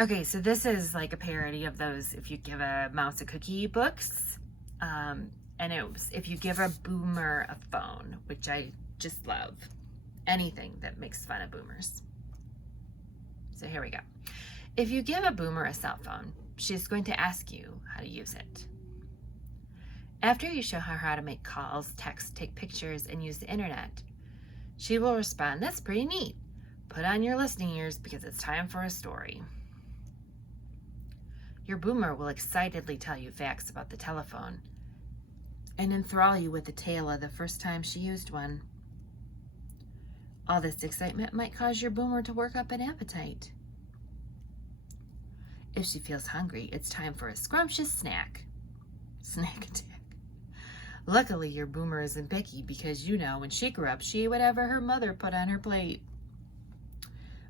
Okay, so this is like a parody of those if you give a mouse a cookie books. And it was if you give a boomer a phone, which I just love. Anything that makes fun of boomers. So here we go. If you give a boomer a cell phone, she's going to ask you how to use it. After you show her how to make calls, text, take pictures, and use the internet, she will respond, "That's pretty neat. Put on your listening ears because it's time for a story." Your boomer will excitedly tell you facts about the telephone and enthrall you with the tale of the first time she used one. All this excitement might cause your boomer to work up an appetite. If she feels hungry, it's time for a scrumptious snack. Snack attack. Luckily, your boomer isn't picky because you know when she grew up, she ate whatever her mother put on her plate.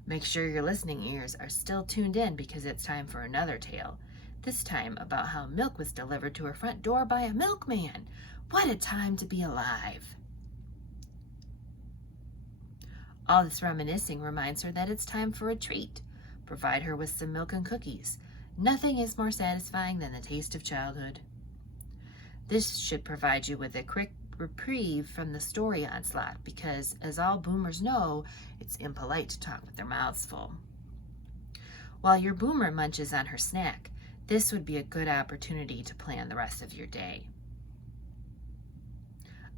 Make sure your listening ears are still tuned in because it's time for another tale, this time about how milk was delivered to her front door by a milkman. What a time to be alive. All this reminiscing reminds her that it's time for a treat. Provide her with some milk and cookies. Nothing is more satisfying than the taste of childhood. This should provide you with a quick reprieve from the story onslaught because, as all boomers know, it's impolite to talk with their mouths full. While your boomer munches on her snack, this would be a good opportunity to plan the rest of your day.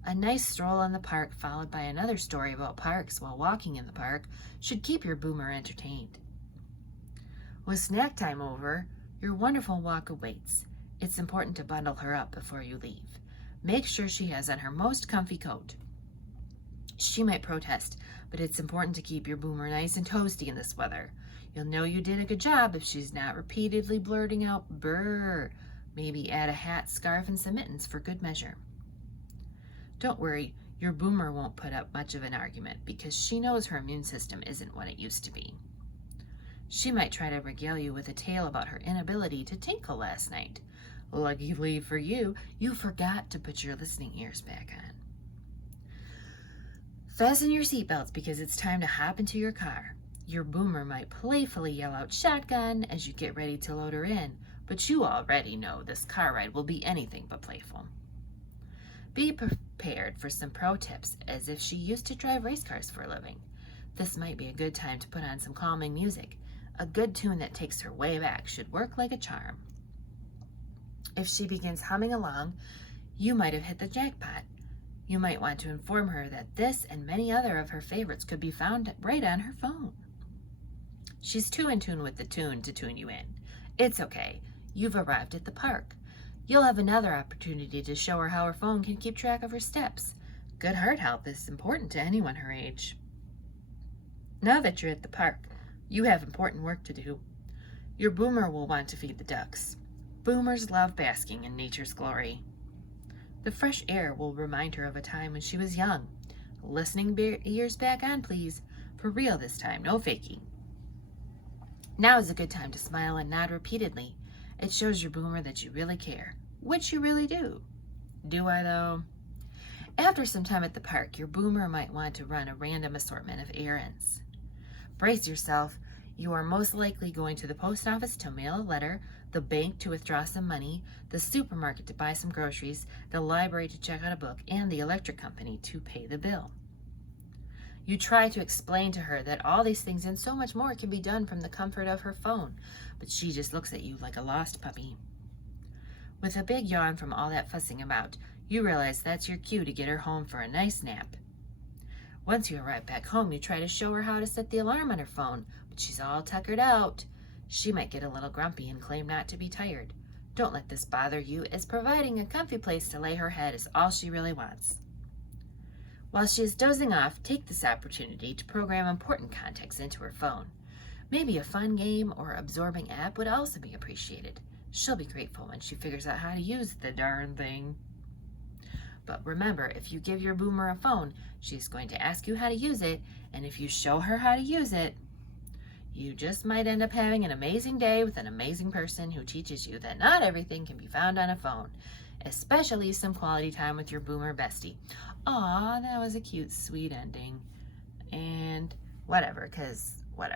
A nice stroll in the park followed by another story about parks while walking in the park should keep your boomer entertained. With snack time over, your wonderful walk awaits. It's important to bundle her up before you leave. Make sure she has on her most comfy coat. She might protest, but it's important to keep your boomer nice and toasty in this weather. You'll know you did a good job if she's not repeatedly blurting out "brr." Maybe add a hat, scarf, and some mittens for good measure. Don't worry, your boomer won't put up much of an argument because she knows her immune system isn't what it used to be. She might try to regale you with a tale about her inability to tinkle last night. Luckily for you, you forgot to put your listening ears back on. Fasten your seatbelts because it's time to hop into your car. Your boomer might playfully yell out "shotgun" as you get ready to load her in, but you already know this car ride will be anything but playful. Be prepared for some pro tips as if she used to drive race cars for a living. This might be a good time to put on some calming music. A good tune that takes her way back should work like a charm. If she begins humming along, you might have hit the jackpot. You might want to inform her that this and many other of her favorites could be found right on her phone. She's too in tune with the tune to tune you in. It's okay. You've arrived at the park. You'll have another opportunity to show her how her phone can keep track of her steps. Good heart health is important to anyone her age. Now that you're at the park, you have important work to do. Your boomer will want to feed the ducks. Boomers love basking in nature's glory. The fresh air will remind her of a time when she was young. Listening ears back on, please. For real this time, no faking. Now is a good time to smile and nod repeatedly. It shows your boomer that you really care, which you really do. Do I, though? After some time at the park, your boomer might want to run a random assortment of errands. Brace yourself. You are most likely going to the post office to mail a letter, the bank to withdraw some money, the supermarket to buy some groceries, the library to check out a book, and the electric company to pay the bill. You try to explain to her that all these things and so much more can be done from the comfort of her phone, but she just looks at you like a lost puppy. With a big yawn from all that fussing about, you realize that's your cue to get her home for a nice nap. Once you arrive back home, you try to show her how to set the alarm on her phone, but she's all tuckered out. She might get a little grumpy and claim not to be tired. Don't let this bother you, as providing a comfy place to lay her head is all she really wants. While she is dozing off, take this opportunity to program important contacts into her phone. Maybe a fun game or absorbing app would also be appreciated. She'll be grateful when she figures out how to use the darn thing. But remember, if you give your boomer a phone, she's going to ask you how to use it, and if you show her how to use it, you just might end up having an amazing day with an amazing person who teaches you that not everything can be found on a phone, especially some quality time with your boomer bestie. Aw, that was a cute, sweet ending. And whatever, because whatever.